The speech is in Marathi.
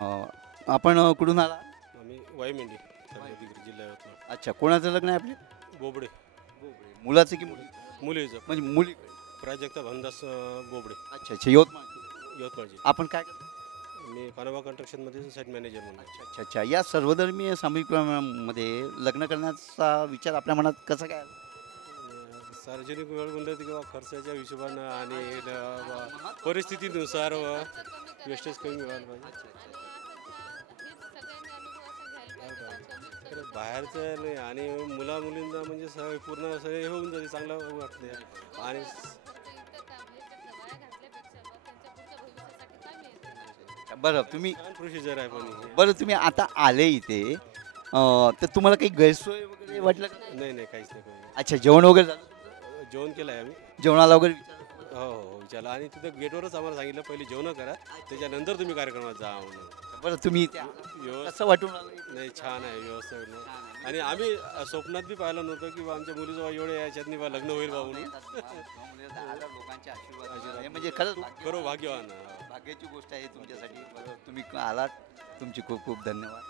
अ, आपण कुठून आला? आम्ही वाईमेंढी तालुका जिल्हा यवतमाळ. अच्छा, कोणाचं लग्न आहे आपले? बोबडे मुलाचं की मुली? मुलीचं म्हणजे मुली. प्राजक्ता भानदास बोबडे अच्छा अच्छा, यवतमाळ. यवतमाळची. आपण काय करतो? मी पानाबा कन्स्ट्रक्शनमध्ये साईट मॅनेजर म्हणून. अच्छा अच्छा, या सर्वधर्मीय सामूहिक विवाहामध्ये लग्न करण्याचा विचार आपल्या मनात कसा काय आला? सार्वजनिक वेळ म्हणलं किंवा खर्चाच्या हिशोबानं आणि परिस्थितीनुसार वेस्टेज कमी व्हायला पाहिजे. तर बाहेरचं नाही आणि मुला मुलींना म्हणजे पूर्ण सगळे हे होऊन जाते, चांगलं वाटते. आणि बरं तुम्ही छान प्रोसिजर आहे पण ही. बरं तुम्ही आता आले इथे, तर तुम्हाला काही गैरसोय वगैरे वाटलं का? नाही नाही, काहीच नाही काही. अच्छा, जेवण वगैरे झालं? जेवण केलं आहे आम्ही. जेवणाला वगैरे विचारलं? हो हो विचारलं आणि तिथं गेटवरच आम्हाला सांगितलं पहिले जेवण करा, त्याच्यानंतर तुम्ही कार्यक्रमात जा म्हणून. बरं तुम्ही इथे व्यवस्था कसं वाटून आलं इथे? नाही, छान आहे व्यवस्था वगैरे. आणि आम्ही स्वप्नात बी पाहिलं नव्हतं की बा आमच्या मुलीजवळ एवढे याच्यातनी बा लग्न होईल बा म्हणून. लोकांचे आशीर्वाद हे म्हणजे खरंच खरं भाग्यवान. भाग्याची गोष्ट आहे तुमच्यासाठी. तुम्ही आलात, तुमची खूप खूप धन्यवाद.